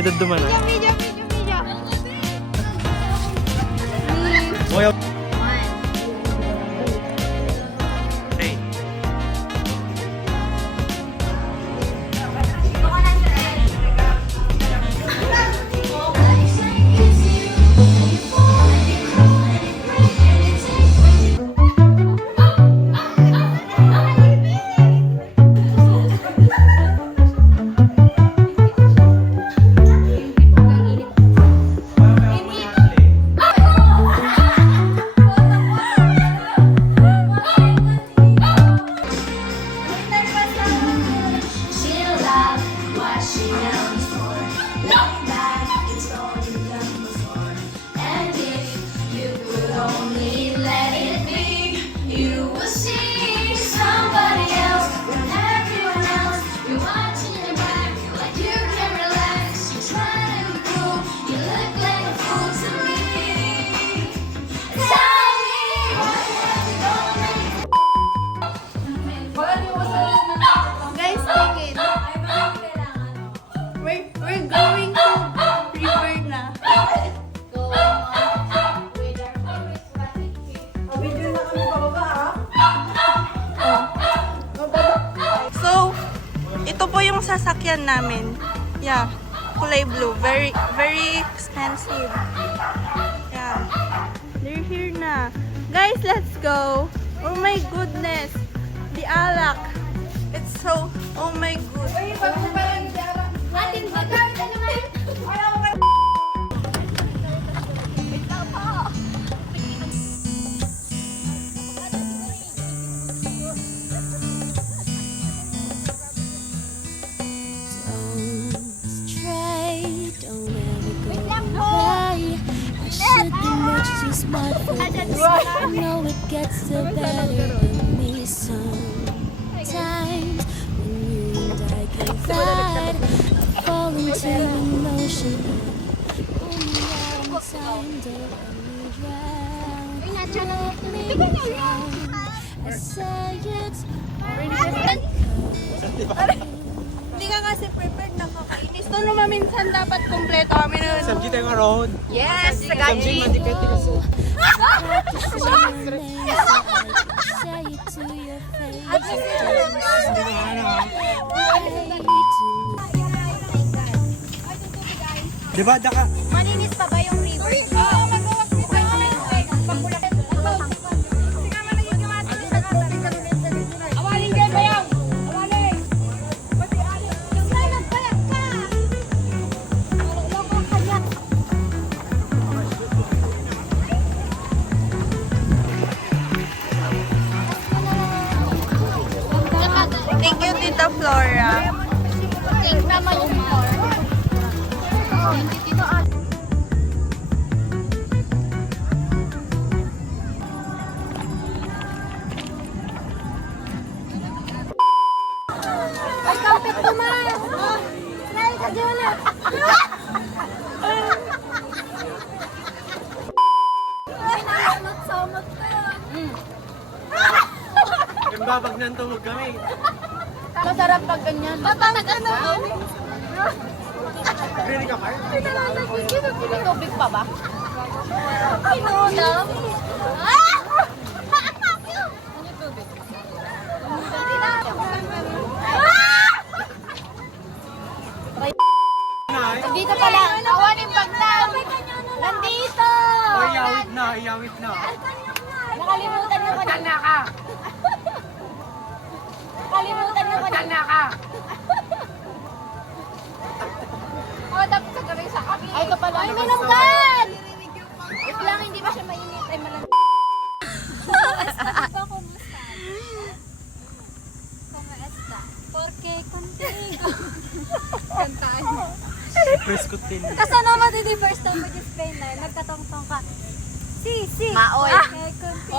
na, daduma na. Video. Oy, hey. Guys, take it. We're going to river na. So, ito po yung sasakyan namin. Yeah, kulay blue. Very, very expensive. Yeah. They're here na. Guys, let's go. Oh my goodness. The alak. It's so, oh my goodness. Smart for this. I know it gets the better of me sometimes. When you and I collide, I fall into emotion. Only out in time, don't let me drown. I say it's Hindi ka kasi prepared, nakakainis. Ito naman minsan dapat kompleto kami nun. Samji tayo nga road. Yes! Samji, mandikati kasi. say it to your face. Hindi na ano ha. Diba, daka? Malinis pa ba yung river? Oo, mag-uwag dito. Awalin kayo ba yan? Awalin! Nagpayak ka! Loko ka niya. Thank you, Tita Flora. Thank naman yung Flora. Thank you, Tito At. Ay, kapit ko ma! Try ka dyan na! Ay, nakamot-samot ka yun. Yung babag nang tumog kami. Masarap pag ganyan. Matalag ka na! Really ka, Mark? May tubig pa ba? Pinunam! Ah! Ano tubig? Dito pala. Awan yung pagdam. Nandito. Oh, iyawit na, iyawit na. Nakalimutan mo ka. Tanda ka. Nakalimutan mo ka. Tanda ka. Oh, dapat ka rin sa kami. Ay, kapala. Ay, minunggan! Wait lang, hindi ba siya mainit? Ay, malang. Porque contigo. Kantaan. Preskot din. Kasama mo din yung first time mag-Spain na nagkatong-tong ka. Si. Maoy. Porque contigo.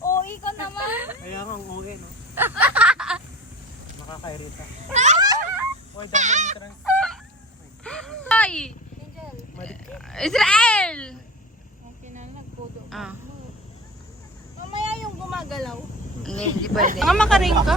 Oy ka naman. Kaya nga ang uwi, no? Makakairita. Oy, dami yung trans. Hoy! Israel! Okay na, nagpudo. Ah. Mamaya yung gumagalaw. Hindi pwede. Makaring ka?